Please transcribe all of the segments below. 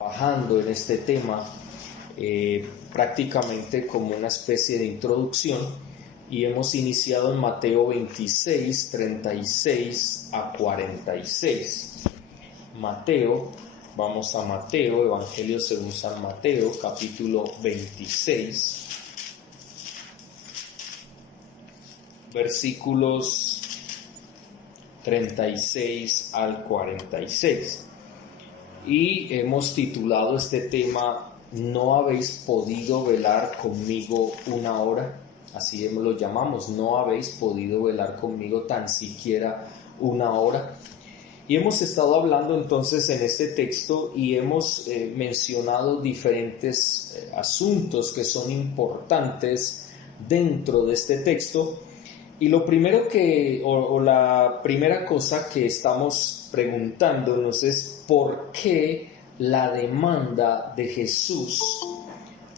Trabajando en este tema prácticamente como una especie de introducción, y hemos iniciado en Mateo 26, 36 a 46. Vamos a Mateo, Evangelio según San Mateo, capítulo 26, versículos 36 al 46. Y hemos titulado este tema: ¿No habéis podido velar conmigo una hora? Así lo llamamos, ¿no habéis podido velar conmigo tan siquiera una hora? Y hemos estado hablando entonces en este texto y hemos mencionado diferentes asuntos que son importantes dentro de este texto. Y lo primero la primera cosa que estamos preguntándonos es ¿por qué la demanda de Jesús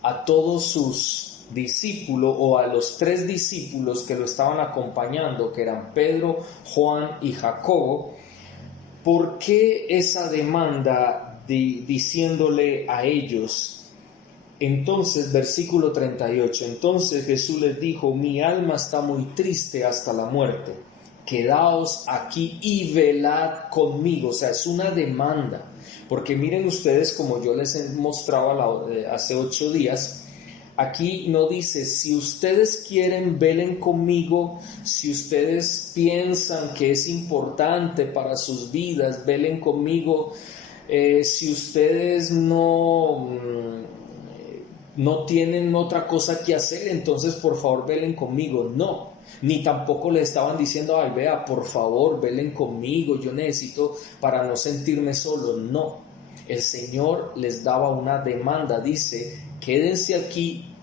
a todos sus discípulos, o a los 3 discípulos que lo estaban acompañando, que eran Pedro, Juan y Jacobo? ¿Por qué esa demanda diciéndole a ellos? Entonces, versículo 38, entonces Jesús les dijo: mi alma está muy triste hasta la muerte, quedaos aquí y velad conmigo. O sea, es una demanda, porque miren ustedes, como yo les mostraba hace 8 días, aquí no dice: si ustedes quieren, velen conmigo; si ustedes piensan que es importante para sus vidas, velen conmigo; si ustedes no tienen otra cosa que hacer, entonces por favor velen conmigo. No, ni tampoco le estaban diciendo: ay, vea, por favor velen conmigo, yo necesito para no sentirme solo. No, el Señor les daba una demanda, dice: quédense aquí,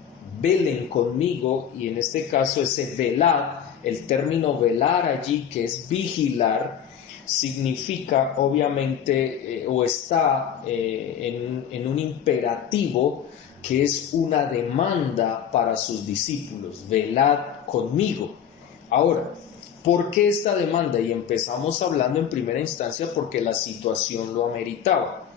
velen conmigo. Y en este caso ese velar, el término velar allí, que es vigilar, significa obviamente o está en un imperativo, que es una demanda para sus discípulos: velad conmigo. Ahora, ¿por qué esta demanda? Y empezamos hablando en primera instancia porque la situación lo ameritaba.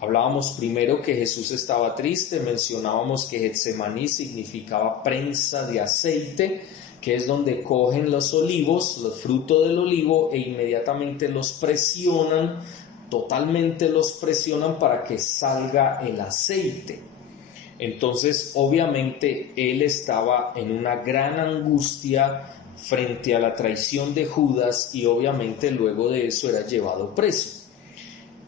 Hablábamos primero que Jesús estaba triste, mencionábamos que Getsemaní significaba prensa de aceite, que es donde cogen los olivos, los frutos del olivo, e inmediatamente los presionan, totalmente los presionan para que salga el aceite. Entonces, obviamente, él estaba en una gran angustia frente a la traición de Judas, y obviamente luego de eso era llevado preso.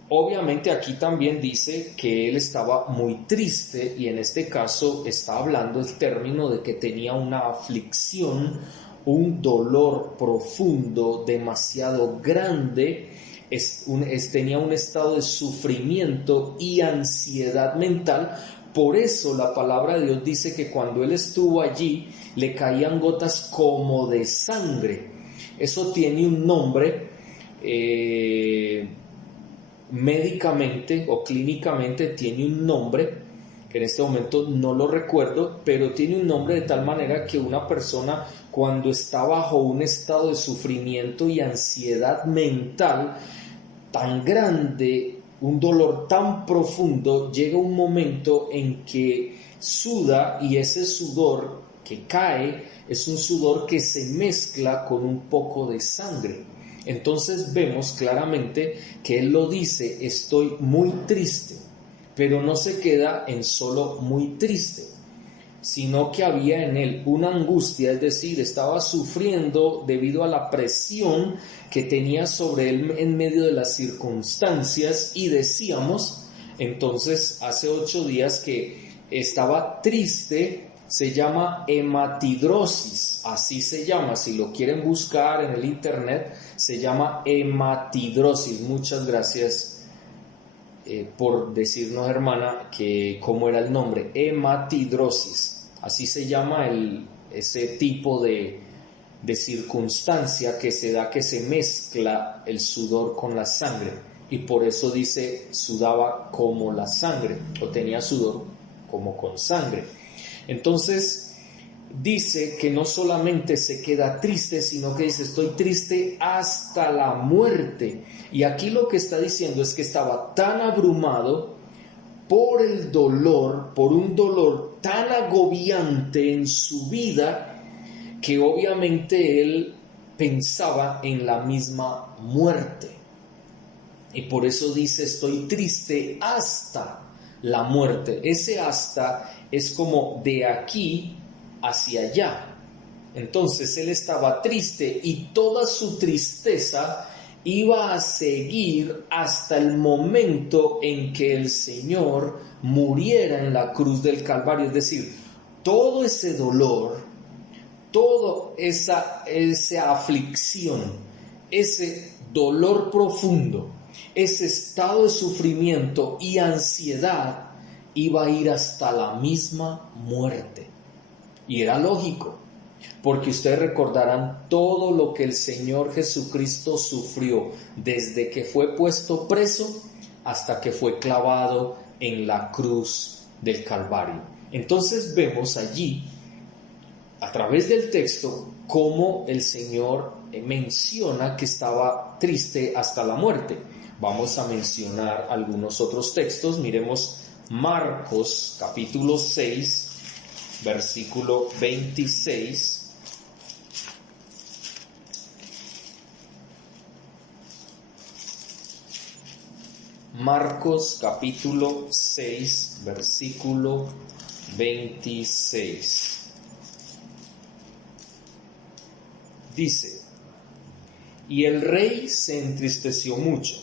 Obviamente aquí también dice que él estaba muy triste, y en este caso está hablando el término de que tenía una aflicción, un dolor profundo, demasiado grande. Tenía un estado de sufrimiento y ansiedad mental. Por eso la palabra de Dios dice que cuando él estuvo allí le caían gotas como de sangre. Eso tiene un nombre médicamente o clínicamente, tiene un nombre que en este momento no lo recuerdo, pero tiene un nombre de tal manera que una persona, cuando está bajo un estado de sufrimiento y ansiedad mental tan grande, un dolor tan profundo, llega un momento en que suda, y ese sudor que cae es un sudor que se mezcla con un poco de sangre. Entonces vemos claramente que él lo dice: estoy muy triste, pero no se queda en solo muy triste, sino que había en él una angustia, es decir, estaba sufriendo debido a la presión que tenía sobre él en medio de las circunstancias. Y decíamos entonces hace 8 días que estaba triste. Se llama hematidrosis, así se llama, si lo quieren buscar en el internet, se llama hematidrosis. Muchas gracias por decirnos, hermana, que cómo era el nombre. Hematidrosis, así se llama ese tipo de circunstancia que se da, que se mezcla el sudor con la sangre, y por eso dice sudaba como la sangre, o tenía sudor como con sangre. Entonces dice que no solamente se queda triste, sino que dice: estoy triste hasta la muerte. Y aquí lo que está diciendo es que estaba tan abrumado por el dolor, por un dolor tan agobiante en su vida, que obviamente él pensaba en la misma muerte. Y por eso dice, estoy triste hasta la muerte. Ese hasta es como de aquí hacia allá. Entonces él estaba triste y toda su tristeza iba a seguir hasta el momento en que el Señor muriera en la cruz del Calvario. Es decir, todo ese dolor, toda esa aflicción, ese dolor profundo, ese estado de sufrimiento y ansiedad iba a ir hasta la misma muerte. Y era lógico, porque ustedes recordarán todo lo que el Señor Jesucristo sufrió desde que fue puesto preso hasta que fue clavado en la cruz del Calvario. Entonces vemos allí, a través del texto, cómo el Señor menciona que estaba triste hasta la muerte. Vamos a mencionar algunos otros textos. Miremos Marcos capítulo 6, versículo 26. Marcos capítulo 6, versículo 26. Dice: y el rey se entristeció mucho,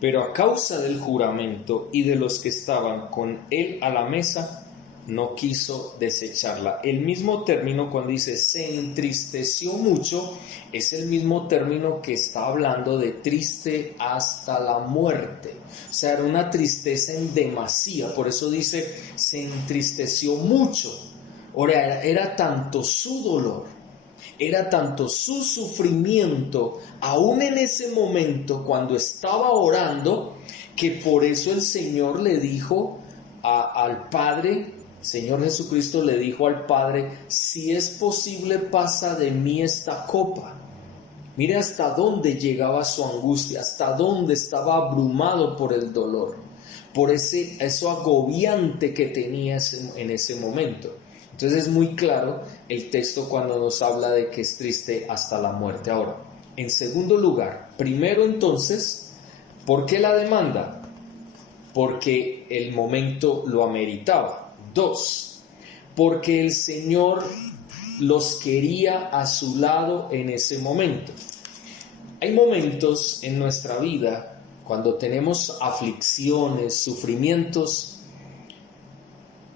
pero a causa del juramento y de los que estaban con él a la mesa, no quiso desecharla. El mismo término cuando dice se entristeció mucho es el mismo término que está hablando de triste hasta la muerte. O sea, era una tristeza en demasía, por eso dice se entristeció mucho. Ahora, era tanto su dolor, era tanto su sufrimiento, aún en ese momento cuando estaba orando, que por eso el Señor le dijo al Padre, Señor Jesucristo le dijo al Padre, si es posible pasa de mí esta copa. Mire hasta dónde llegaba su angustia, hasta dónde estaba abrumado por el dolor, por eso agobiante que tenía en ese momento. Entonces es muy claro el texto cuando nos habla de que es triste hasta la muerte. Ahora, en segundo lugar, primero entonces, ¿por qué la demanda? Porque el momento lo ameritaba. 2, porque el Señor los quería a su lado en ese momento. Hay momentos en nuestra vida cuando tenemos aflicciones, sufrimientos,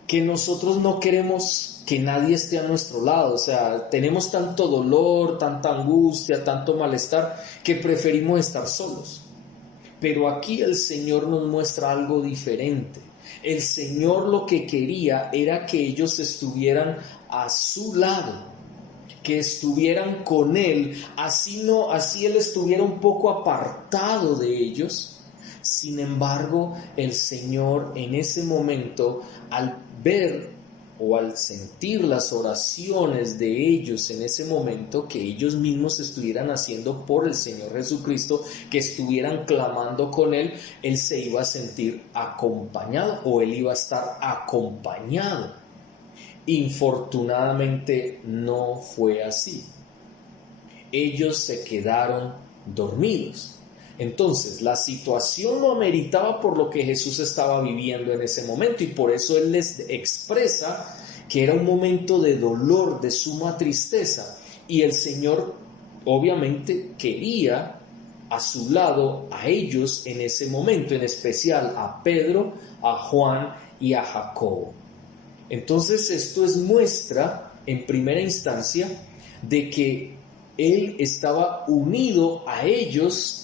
que nosotros no queremos que nadie esté a nuestro lado. O sea, tenemos tanto dolor, tanta angustia, tanto malestar, que preferimos estar solos. Pero aquí el Señor nos muestra algo diferente. El Señor lo que quería era que ellos estuvieran a su lado, que estuvieran con Él, así Él estuviera un poco apartado de ellos. Sin embargo, el Señor en ese momento, al ver o al sentir las oraciones de ellos en ese momento, que ellos mismos estuvieran haciendo por el Señor Jesucristo, que estuvieran clamando con Él, Él se iba a sentir acompañado, o Él iba a estar acompañado. Infortunadamente no fue así. Ellos se quedaron dormidos. Entonces, la situación lo ameritaba por lo que Jesús estaba viviendo en ese momento, y por eso Él les expresa que era un momento de dolor, de suma tristeza, y el Señor obviamente quería a su lado a ellos en ese momento, en especial a Pedro, a Juan y a Jacobo. Entonces, esto es muestra, en primera instancia, de que Él estaba unido a ellos,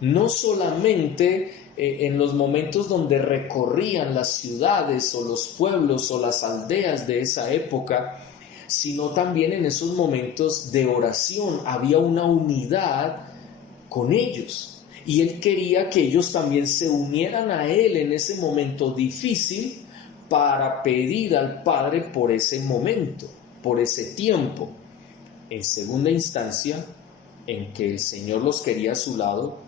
no solamente en los momentos donde recorrían las ciudades o los pueblos o las aldeas de esa época, sino también en esos momentos de oración. Había una unidad con ellos, y Él quería que ellos también se unieran a Él en ese momento difícil para pedir al Padre por ese momento, por ese tiempo. En segunda instancia, en que el Señor los quería a su lado,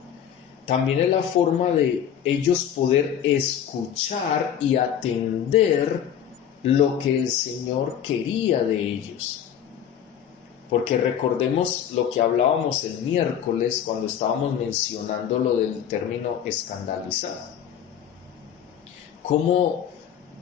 también es la forma de ellos poder escuchar y atender lo que el Señor quería de ellos. Porque recordemos lo que hablábamos el miércoles cuando estábamos mencionando lo del término escandalizar. Cómo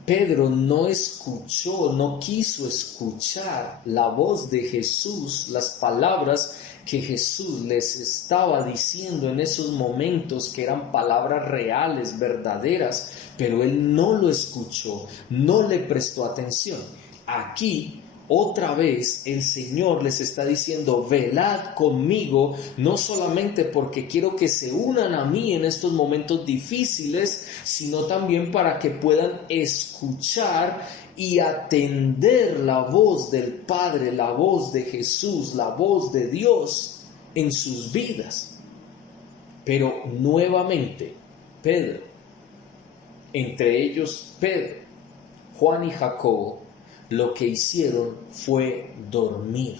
Pedro no escuchó, no quiso escuchar la voz de Jesús, las palabras que Jesús les estaba diciendo en esos momentos, que eran palabras reales, verdaderas, pero él no lo escuchó, no le prestó atención. Aquí otra vez el Señor les está diciendo: velad conmigo, no solamente porque quiero que se unan a mí en estos momentos difíciles, sino también para que puedan escuchar y atender la voz del Padre, la voz de Jesús, la voz de Dios en sus vidas. Pero nuevamente, Pedro, entre ellos Pedro, Juan y Jacobo, lo que hicieron fue dormir.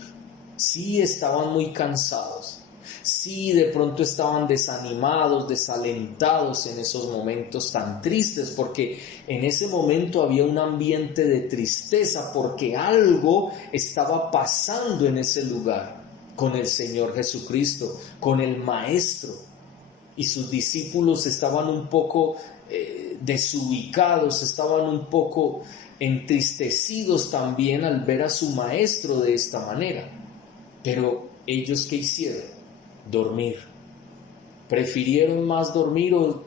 Sí, estaban muy cansados. Sí, de pronto estaban desanimados, desalentados en esos momentos tan tristes, porque en ese momento había un ambiente de tristeza, porque algo estaba pasando en ese lugar con el Señor Jesucristo, con el Maestro. Y sus discípulos estaban un poco desubicados, estaban un poco entristecidos también al ver a su maestro de esta manera. Pero ellos, ¿qué hicieron? Dormir. Prefirieron más dormir, o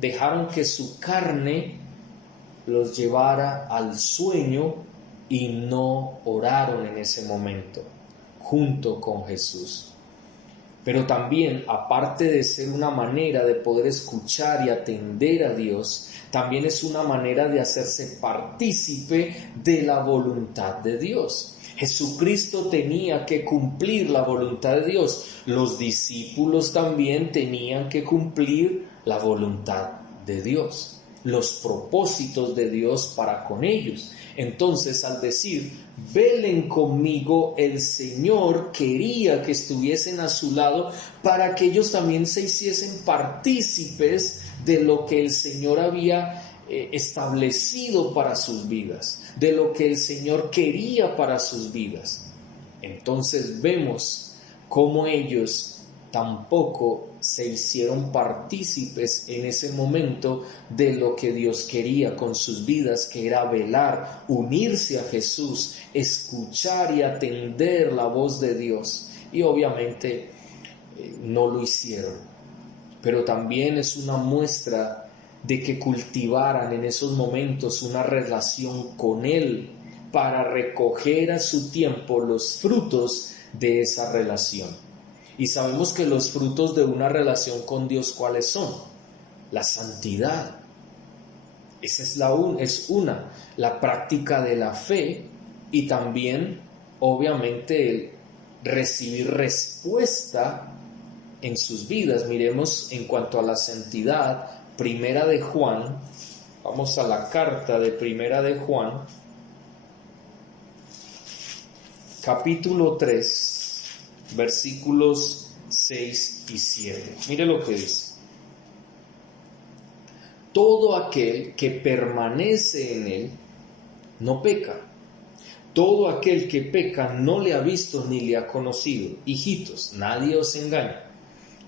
dejaron que su carne los llevara al sueño y no oraron en ese momento junto con Jesús. Pero también, aparte de ser una manera de poder escuchar y atender a Dios, también es una manera de hacerse partícipe de la voluntad de Dios. Jesucristo tenía que cumplir la voluntad de Dios. Los discípulos también tenían que cumplir la voluntad de Dios, los propósitos de Dios para con ellos. Entonces, al decir: velen conmigo, el Señor quería que estuviesen a su lado para que ellos también se hiciesen partícipes de lo que el Señor había establecido para sus vidas, de lo que el Señor quería para sus vidas. Entonces vemos cómo ellos tampoco se hicieron partícipes en ese momento de lo que Dios quería con sus vidas, que era velar, unirse a Jesús, escuchar y atender la voz de Dios. Y obviamente no lo hicieron. Pero también es una muestra de que cultivaran en esos momentos una relación con Él para recoger a su tiempo los frutos de esa relación. Y sabemos que los frutos de una relación con Dios, ¿cuáles son? La santidad. Esa es la práctica de la fe, y también, obviamente, el recibir respuesta en sus vidas. Miremos en cuanto a la santidad, Primera de Juan, vamos a la carta de Primera de Juan, capítulo 3, versículos 6 y 7. Mire lo que dice: todo aquel que permanece en él no peca. Todo aquel que peca no le ha visto ni le ha conocido. Hijitos, nadie os engaña.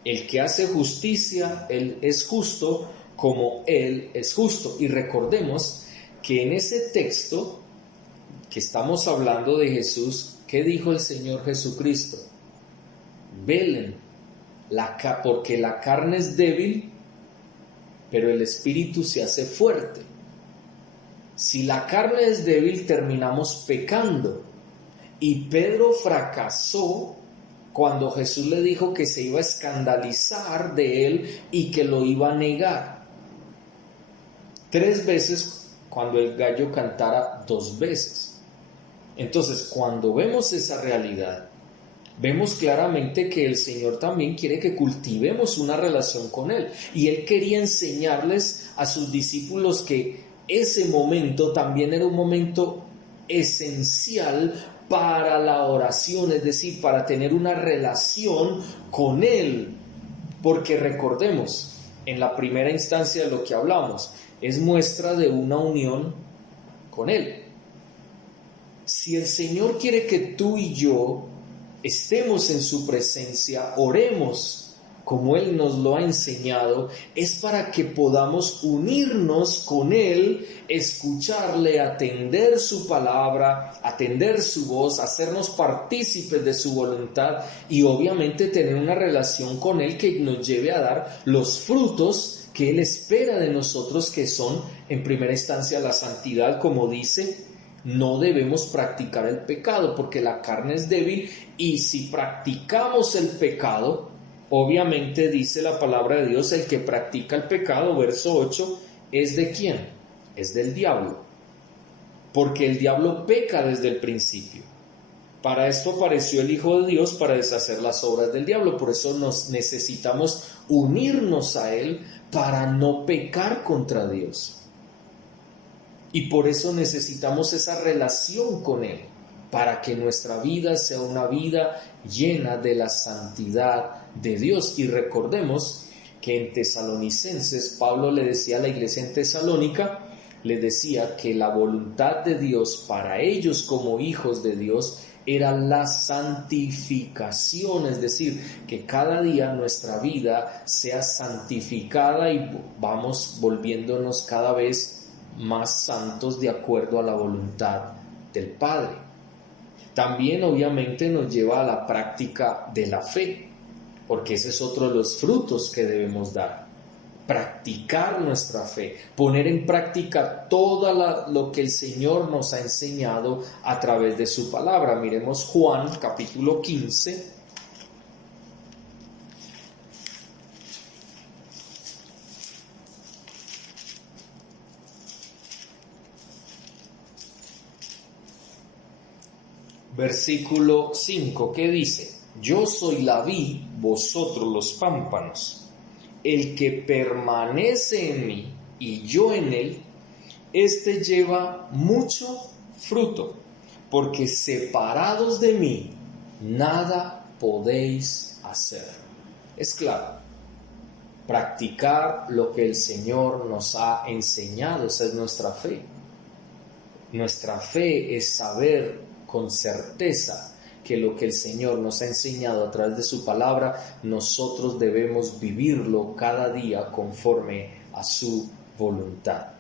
El que hace justicia, él es justo como él es justo. Y recordemos que en ese texto que estamos hablando de Jesús, ¿qué dijo el Señor Jesucristo? Velen, porque la carne es débil, pero el espíritu se hace fuerte. Si la carne es débil, terminamos pecando. Y Pedro fracasó cuando Jesús le dijo que se iba a escandalizar de él y que lo iba a negar. 3 veces cuando el gallo cantara 2 veces. Entonces, cuando vemos esa realidad, vemos claramente que el Señor también quiere que cultivemos una relación con Él. Y Él quería enseñarles a sus discípulos que ese momento también era un momento esencial para la oración, es decir, para tener una relación con Él. Porque recordemos, en la primera instancia de lo que hablamos, es muestra de una unión con Él. Si el Señor quiere que tú y yo estemos en su presencia, oremos como Él nos lo ha enseñado, es para que podamos unirnos con Él, escucharle, atender su palabra, atender su voz, hacernos partícipes de su voluntad y obviamente tener una relación con Él que nos lleve a dar los frutos que Él espera de nosotros, que son en primera instancia la santidad, como dice. No debemos practicar el pecado porque la carne es débil y si practicamos el pecado, obviamente dice la palabra de Dios, el que practica el pecado, verso 8, ¿es de quién? Es del diablo, porque el diablo peca desde el principio. Para esto apareció el Hijo de Dios, para deshacer las obras del diablo. Por eso necesitamos unirnos a Él para no pecar contra Dios. Y por eso necesitamos esa relación con Él, para que nuestra vida sea una vida llena de la santidad de Dios. Y recordemos que en Tesalonicenses, Pablo le decía a la iglesia en Tesalónica, le decía que la voluntad de Dios para ellos como hijos de Dios era la santificación, es decir, que cada día nuestra vida sea santificada y vamos volviéndonos cada vez más santos de acuerdo a la voluntad del Padre. También obviamente nos lleva a la práctica de la fe, porque ese es otro de los frutos que debemos dar. Practicar nuestra fe, poner en práctica todo lo que el Señor nos ha enseñado a través de su palabra. Miremos Juan capítulo 15. Versículo 5, ¿qué dice? Yo soy la vid, vosotros los pámpanos. El que permanece en mí y yo en él, éste lleva mucho fruto, porque separados de mí, nada podéis hacer. Es claro, practicar lo que el Señor nos ha enseñado, esa es nuestra fe. Nuestra fe es saber con certeza que lo que el Señor nos ha enseñado a través de su palabra, nosotros debemos vivirlo cada día conforme a su voluntad.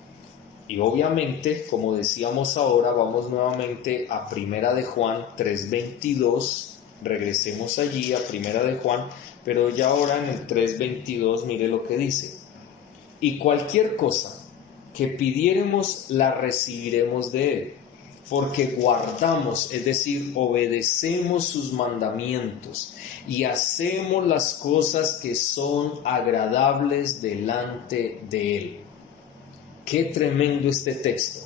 Y obviamente, como decíamos ahora, vamos nuevamente a Primera de Juan 3:22, regresemos allí a Primera de Juan, pero ya ahora en el 3:22, mire lo que dice: y cualquier cosa que pidiéremos la recibiremos de él, porque guardamos, es decir, obedecemos sus mandamientos y hacemos las cosas que son agradables delante de Él. Qué tremendo este texto.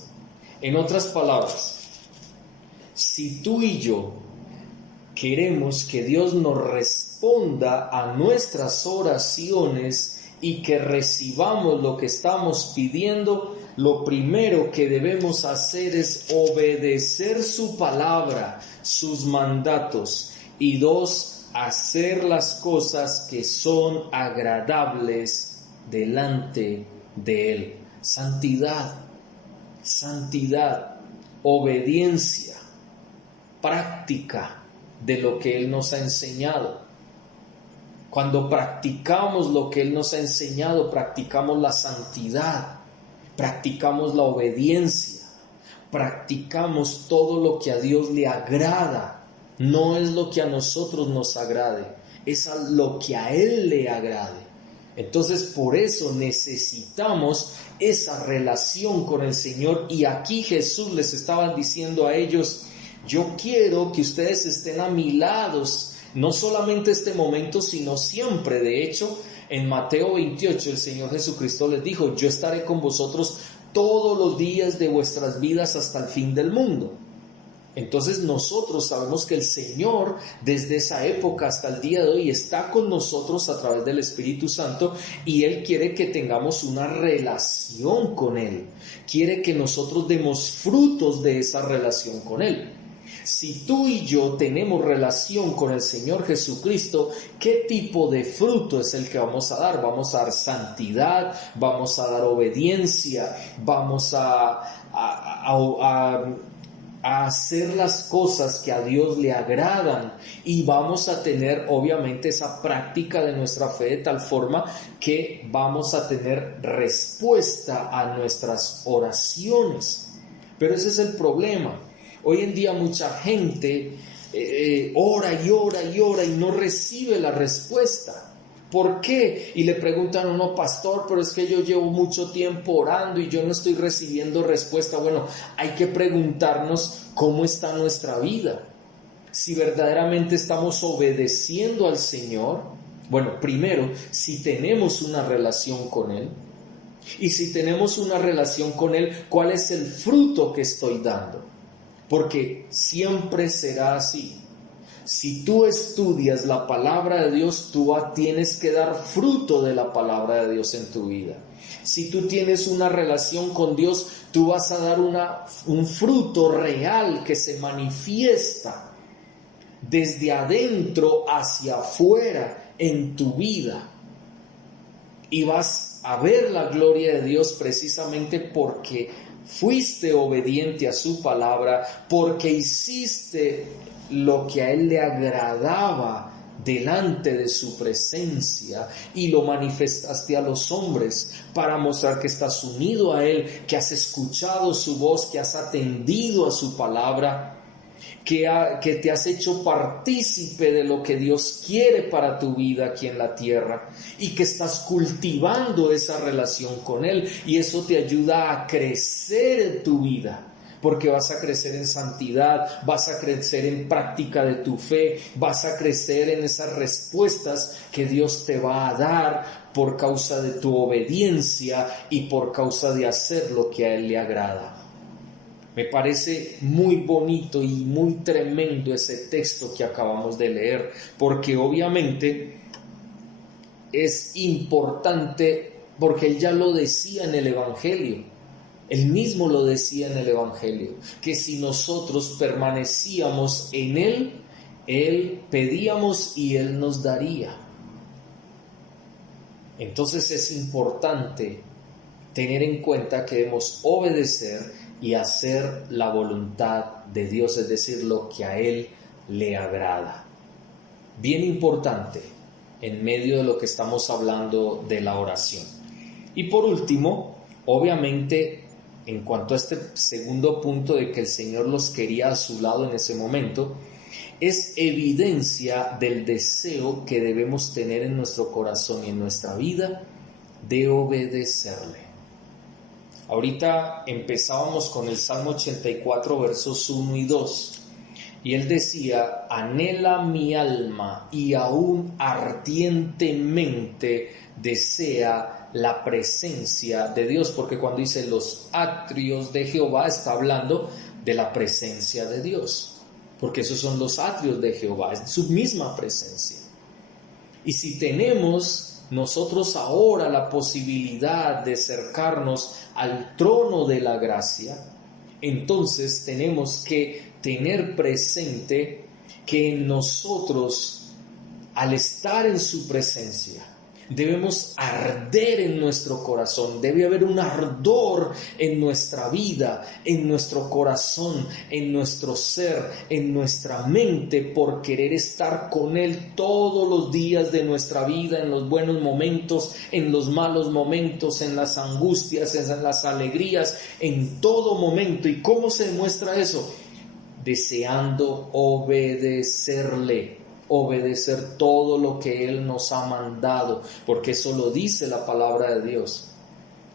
En otras palabras, si tú y yo queremos que Dios nos responda a nuestras oraciones y que recibamos lo que estamos pidiendo, lo primero que debemos hacer es obedecer su palabra, sus mandatos, y 2, hacer las cosas que son agradables delante de Él. Santidad, obediencia, práctica de lo que Él nos ha enseñado. Cuando practicamos lo que Él nos ha enseñado, practicamos la santidad, practicamos la obediencia, practicamos todo lo que a Dios le agrada. No es lo que a nosotros nos agrade, es a lo que a Él le agrade. Entonces, por eso necesitamos esa relación con el Señor. Y aquí Jesús les estaba diciendo a ellos: yo quiero que ustedes estén a mi lado, no solamente este momento, sino siempre. De hecho, en Mateo 28 el Señor Jesucristo les dijo: yo estaré con vosotros todos los días de vuestras vidas hasta el fin del mundo. Entonces nosotros sabemos que el Señor desde esa época hasta el día de hoy está con nosotros a través del Espíritu Santo, y Él quiere que tengamos una relación con Él, quiere que nosotros demos frutos de esa relación con Él. Si tú y yo tenemos relación con el Señor Jesucristo, ¿qué tipo de fruto es el que vamos a dar? Vamos a dar santidad, vamos a dar obediencia, vamos a hacer las cosas que a Dios le agradan y vamos a tener obviamente esa práctica de nuestra fe de tal forma que vamos a tener respuesta a nuestras oraciones. Pero ese es el problema. Hoy en día mucha gente ora y ora y ora y no recibe la respuesta. ¿Por qué? Y le preguntan a uno, pastor, pero es que yo llevo mucho tiempo orando y yo no estoy recibiendo respuesta. Bueno, hay que preguntarnos cómo está nuestra vida. Si verdaderamente estamos obedeciendo al Señor. Bueno, primero, si tenemos una relación con Él. Y si tenemos una relación con Él, ¿cuál es el fruto que estoy dando? Porque siempre será así. Si tú estudias la palabra de Dios, tú tienes que dar fruto de la palabra de Dios en tu vida. Si tú tienes una relación con Dios, tú vas a dar un fruto real que se manifiesta desde adentro hacia afuera en tu vida. Y vas a ver la gloria de Dios precisamente porque fuiste obediente a su palabra, porque hiciste lo que a Él le agradaba delante de su presencia y lo manifestaste a los hombres para mostrar que estás unido a Él, que has escuchado su voz, que has atendido a su palabra, que te has hecho partícipe de lo que Dios quiere para tu vida aquí en la tierra y que estás cultivando esa relación con Él, y eso te ayuda a crecer en tu vida. Porque vas a crecer en santidad, vas a crecer en práctica de tu fe, vas a crecer en esas respuestas que Dios te va a dar por causa de tu obediencia y por causa de hacer lo que a Él le agrada. Me parece muy bonito y muy tremendo ese texto que acabamos de leer, porque obviamente es importante, porque Él ya lo decía en el Evangelio. Él mismo lo decía en el Evangelio, que si nosotros permanecíamos en Él pedíamos y Él nos daría. Entonces es importante tener en cuenta que debemos obedecer y hacer la voluntad de Dios, es decir, lo que a Él le agrada. Bien importante en medio de lo que estamos hablando de la oración. Y por último, obviamente, en cuanto a este segundo punto de que el Señor los quería a su lado en ese momento, es evidencia del deseo que debemos tener en nuestro corazón y en nuestra vida de obedecerle. Ahorita empezábamos con el Salmo 84, versos 1 y 2, y él decía: anhela mi alma y aún ardientemente desea la presencia de Dios, porque cuando dice los atrios de Jehová está hablando de la presencia de Dios, porque esos son los atrios de Jehová, es su misma presencia. Y si tenemos nosotros ahora la posibilidad de acercarnos al trono de la gracia, entonces tenemos que tener presente que en nosotros, al estar en su presencia, debemos arder en nuestro corazón, debe haber un ardor en nuestra vida, en nuestro corazón, en nuestro ser, en nuestra mente, por querer estar con Él todos los días de nuestra vida, en los buenos momentos, en los malos momentos, en las angustias, en las alegrías, en todo momento. ¿Y cómo se demuestra eso? Deseando obedecerle. Obedecer todo lo que Él nos ha mandado, porque eso lo dice la palabra de Dios.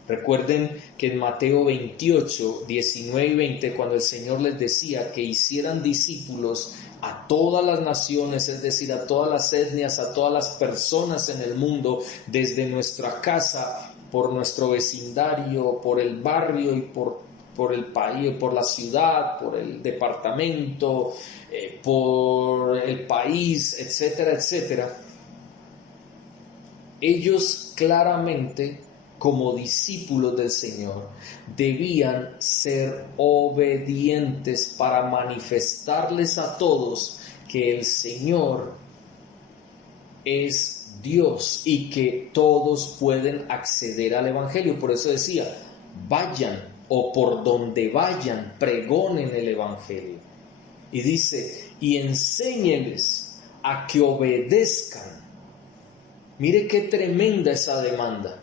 Recuerden que en Mateo 28, 19 y 20, cuando el Señor les decía que hicieran discípulos a todas las naciones, es decir, a todas las etnias, a todas las personas en el mundo, desde nuestra casa, por nuestro vecindario, por el barrio y por el país, por la ciudad, por el departamento, por el país, etcétera, etcétera. Ellos claramente como discípulos del Señor, debían ser obedientes para manifestarles a todos que el Señor es Dios y que todos pueden acceder al Evangelio. Por eso decía, vayan, o por donde vayan, pregonen el Evangelio. Y dice, y enséñeles a que obedezcan. Mire qué tremenda esa demanda.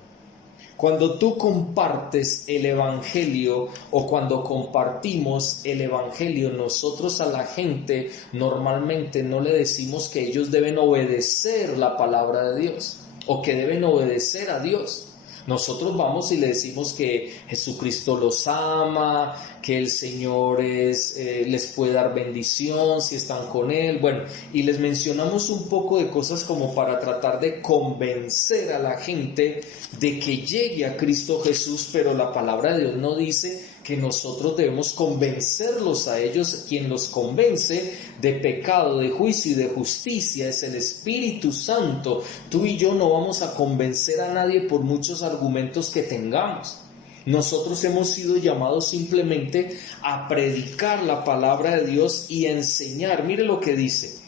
Cuando tú compartes el Evangelio o cuando compartimos el Evangelio, nosotros a la gente normalmente no le decimos que ellos deben obedecer la palabra de Dios o que deben obedecer a Dios. Nosotros vamos y le decimos que Jesucristo los ama, que el Señor les puede dar bendición si están con Él. Bueno, y les mencionamos un poco de cosas como para tratar de convencer a la gente de que llegue a Cristo Jesús, pero la palabra de Dios no dice que nosotros debemos convencerlos a ellos. Quien los convence de pecado, de juicio y de justicia es el Espíritu Santo. Tú y yo no vamos a convencer a nadie por muchos argumentos que tengamos. Nosotros hemos sido llamados simplemente a predicar la palabra de Dios y a enseñar. Mire lo que dice,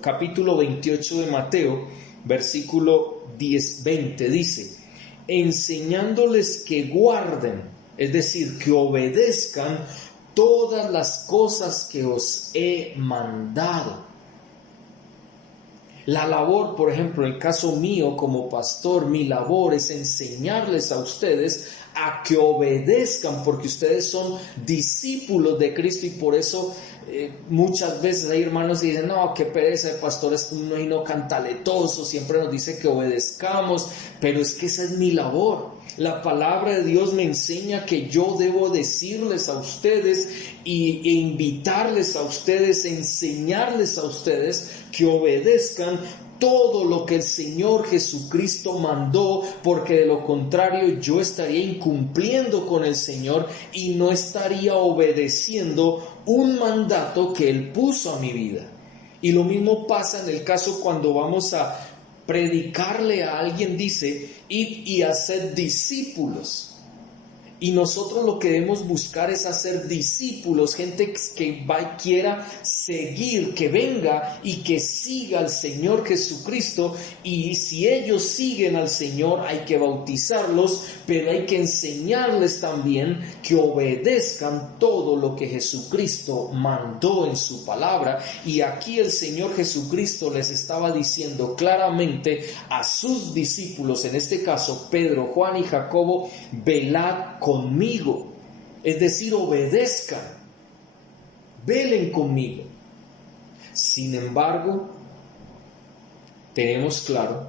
capítulo 28 de Mateo, versículo 20, dice, enseñándoles que guarden, es decir, que obedezcan todas las cosas que os he mandado. La labor, por ejemplo, en el caso mío como pastor, mi labor es enseñarles a ustedes a que obedezcan, porque ustedes son discípulos de Cristo y por eso muchas veces hay hermanos que dicen, no, qué pereza, el pastor es un no cantaletoso, siempre nos dice que obedezcamos, pero es que esa es mi labor. La palabra de Dios me enseña que yo debo decirles a ustedes e invitarles a ustedes, enseñarles a ustedes que obedezcan todo lo que el Señor Jesucristo mandó, porque de lo contrario yo estaría incumpliendo con el Señor y no estaría obedeciendo un mandato que Él puso a mi vida. Y lo mismo pasa en el caso cuando vamos a predicarle a alguien, dice, id y haced discípulos. Y nosotros lo que debemos buscar es hacer discípulos, gente que quiera seguir, que venga y que siga al Señor Jesucristo. Y si ellos siguen al Señor, hay que bautizarlos, pero hay que enseñarles también que obedezcan todo lo que Jesucristo mandó en su palabra. Y aquí el Señor Jesucristo les estaba diciendo claramente a sus discípulos, en este caso Pedro, Juan y Jacobo, velad conmigo, es decir, obedezcan, velen conmigo. Sin embargo, tenemos claro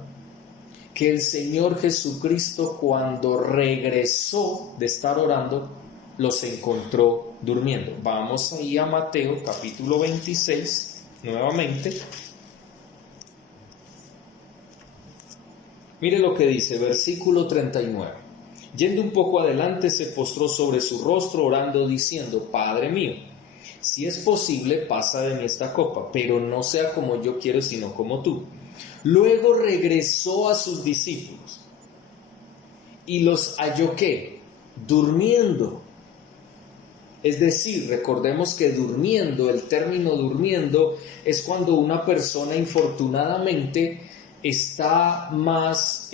que el Señor Jesucristo, cuando regresó de estar orando, los encontró durmiendo. Vamos ahí a Mateo capítulo 26 nuevamente. Mire lo que dice, versículo 39. Yendo un poco adelante, se postró sobre su rostro, orando, diciendo, Padre mío, si es posible, pasa de mí esta copa, pero no sea como yo quiero, sino como tú. Luego regresó a sus discípulos y los halló, ¿qué? Durmiendo. Es decir, recordemos que durmiendo, el término durmiendo, es cuando una persona infortunadamente está más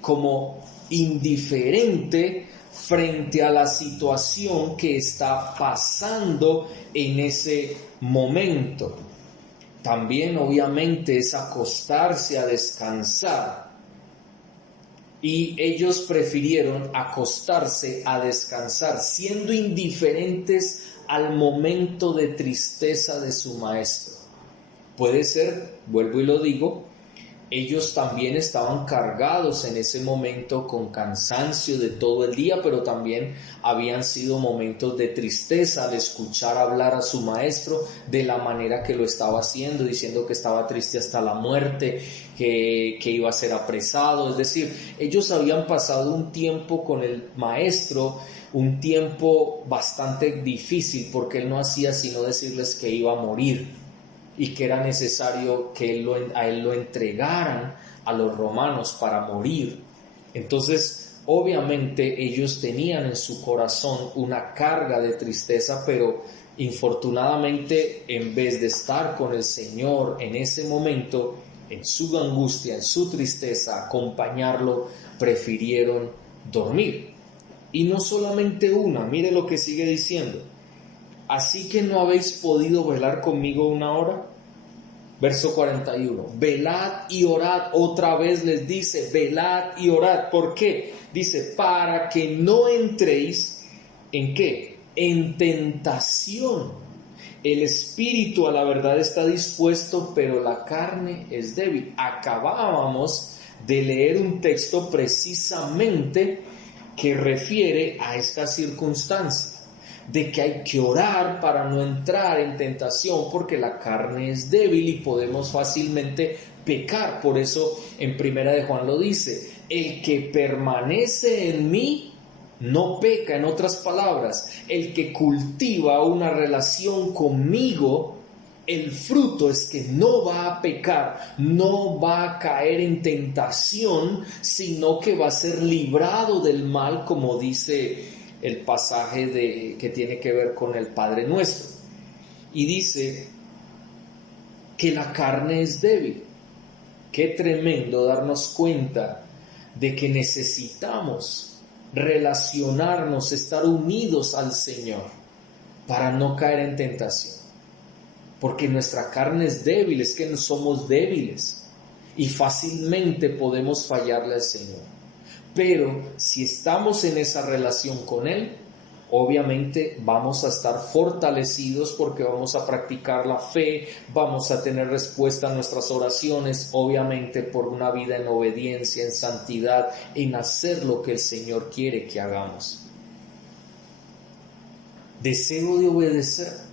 como indiferente frente a la situación que está pasando en ese momento. También obviamente es acostarse a descansar, y ellos prefirieron acostarse a descansar, siendo indiferentes al momento de tristeza de su maestro. Puede ser, vuelvo y lo digo, ellos también estaban cargados en ese momento con cansancio de todo el día, pero también habían sido momentos de tristeza al escuchar hablar a su maestro de la manera que lo estaba haciendo, diciendo que estaba triste hasta la muerte, que iba a ser apresado. Es decir, ellos habían pasado un tiempo con el maestro, un tiempo bastante difícil, porque él no hacía sino decirles que iba a morir y que era necesario que a él lo entregaran a los romanos para morir. Entonces, obviamente ellos tenían en su corazón una carga de tristeza, pero infortunadamente, en vez de estar con el Señor en ese momento, en su angustia, en su tristeza, acompañarlo, prefirieron dormir. Y no solamente una, mire lo que sigue diciendo. Así que no habéis podido velar conmigo una hora. Verso 41, velad y orad, otra vez les dice, velad y orad. ¿Por qué? Dice, para que no entréis, ¿en qué? En tentación. El espíritu a la verdad está dispuesto, pero la carne es débil. Acabábamos de leer un texto precisamente que refiere a esta circunstancia, de que hay que orar para no entrar en tentación porque la carne es débil y podemos fácilmente pecar. Por eso en Primera de Juan lo dice, el que permanece en mí no peca. En otras palabras, el que cultiva una relación conmigo, el fruto es que no va a pecar, no va a caer en tentación, sino que va a ser librado del mal, como dice el pasaje que tiene que ver con el Padre Nuestro. Y dice que la carne es débil. Qué tremendo darnos cuenta de que necesitamos relacionarnos, estar unidos al Señor para no caer en tentación. Porque nuestra carne es débil, es que no somos débiles y fácilmente podemos fallarle al Señor. Pero si estamos en esa relación con Él, obviamente vamos a estar fortalecidos porque vamos a practicar la fe, vamos a tener respuesta a nuestras oraciones, obviamente por una vida en obediencia, en santidad, en hacer lo que el Señor quiere que hagamos. Deseo de obedecer.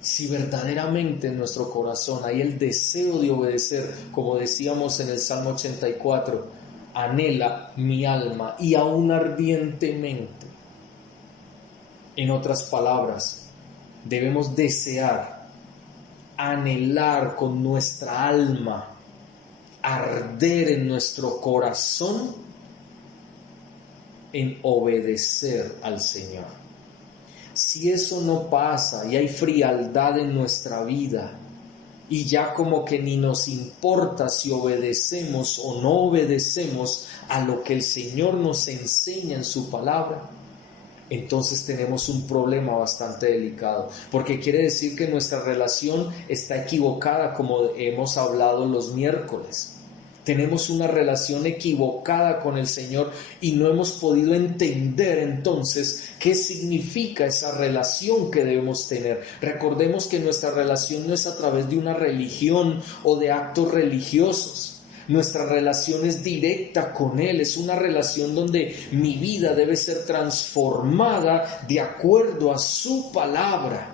Si verdaderamente en nuestro corazón hay el deseo de obedecer, como decíamos en el Salmo 84, anhela mi alma y aún ardientemente. En otras palabras, debemos desear, anhelar con nuestra alma, arder en nuestro corazón en obedecer al Señor. Si eso no pasa y hay frialdad en nuestra vida y ya como que ni nos importa si obedecemos o no obedecemos a lo que el Señor nos enseña en su palabra, entonces tenemos un problema bastante delicado, porque quiere decir que nuestra relación está equivocada, como hemos hablado los miércoles. Tenemos una relación equivocada con el Señor y no hemos podido entender entonces qué significa esa relación que debemos tener. Recordemos que nuestra relación no es a través de una religión o de actos religiosos. Nuestra relación es directa con Él, es una relación donde mi vida debe ser transformada de acuerdo a su palabra.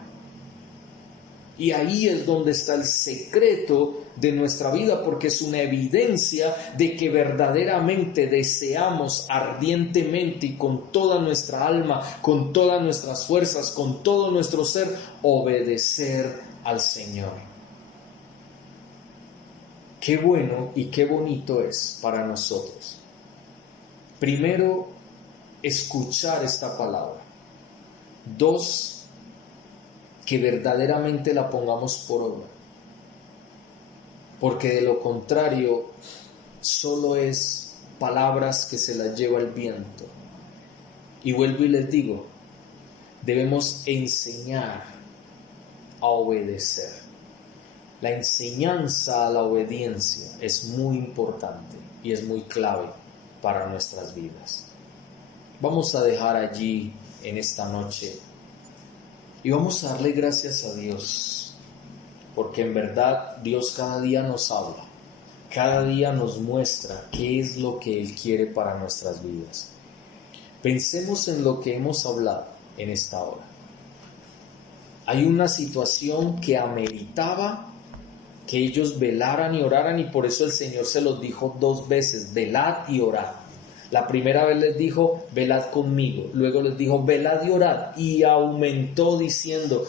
Y ahí es donde está el secreto de nuestra vida, porque es una evidencia de que verdaderamente deseamos ardientemente y con toda nuestra alma, con todas nuestras fuerzas, con todo nuestro ser, obedecer al Señor. Qué bueno y qué bonito es para nosotros. Primero, escuchar esta palabra. Dos, que verdaderamente la pongamos por obra, porque de lo contrario solo es palabras que se las lleva el viento. Y vuelvo y les digo, debemos enseñar a obedecer. La enseñanza a la obediencia es muy importante y es muy clave para nuestras vidas. Vamos a dejar allí en esta noche y vamos a darle gracias a Dios, porque en verdad Dios cada día nos habla, cada día nos muestra qué es lo que Él quiere para nuestras vidas. Pensemos en lo que hemos hablado en esta hora. Hay una situación que ameritaba que ellos velaran y oraran, y por eso el Señor se los dijo 2 veces, velad y orad. La primera vez les dijo, velad conmigo. Luego les dijo, velad y orad. Y aumentó diciendo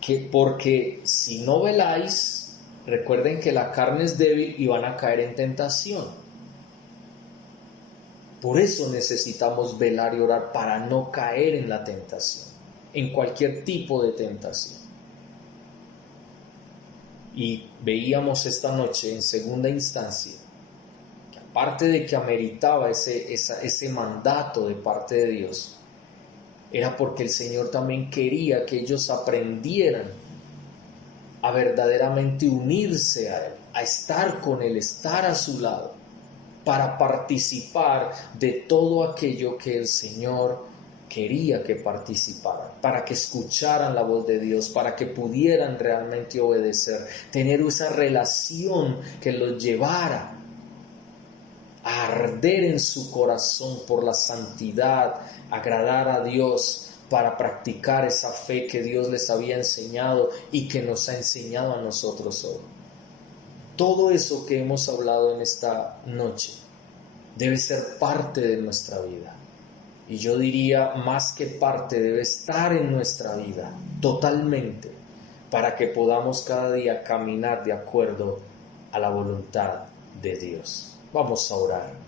que porque si no veláis, recuerden que la carne es débil y van a caer en tentación. Por eso necesitamos velar y orar para no caer en la tentación, en cualquier tipo de tentación. Y veíamos esta noche en segunda instancia, que aparte de que ameritaba ese mandato de parte de Dios, era porque el Señor también quería que ellos aprendieran a verdaderamente unirse a Él, a estar con Él, estar a su lado, para participar de todo aquello que el Señor quería que participaran, para que escucharan la voz de Dios, para que pudieran realmente obedecer, tener esa relación que los llevara a arder en su corazón por la santidad, agradar a Dios, para practicar esa fe que Dios les había enseñado y que nos ha enseñado a nosotros hoy. Todo eso que hemos hablado en esta noche debe ser parte de nuestra vida. Y yo diría, más que parte, debe estar en nuestra vida totalmente, para que podamos cada día caminar de acuerdo a la voluntad de Dios. Vamos a orar.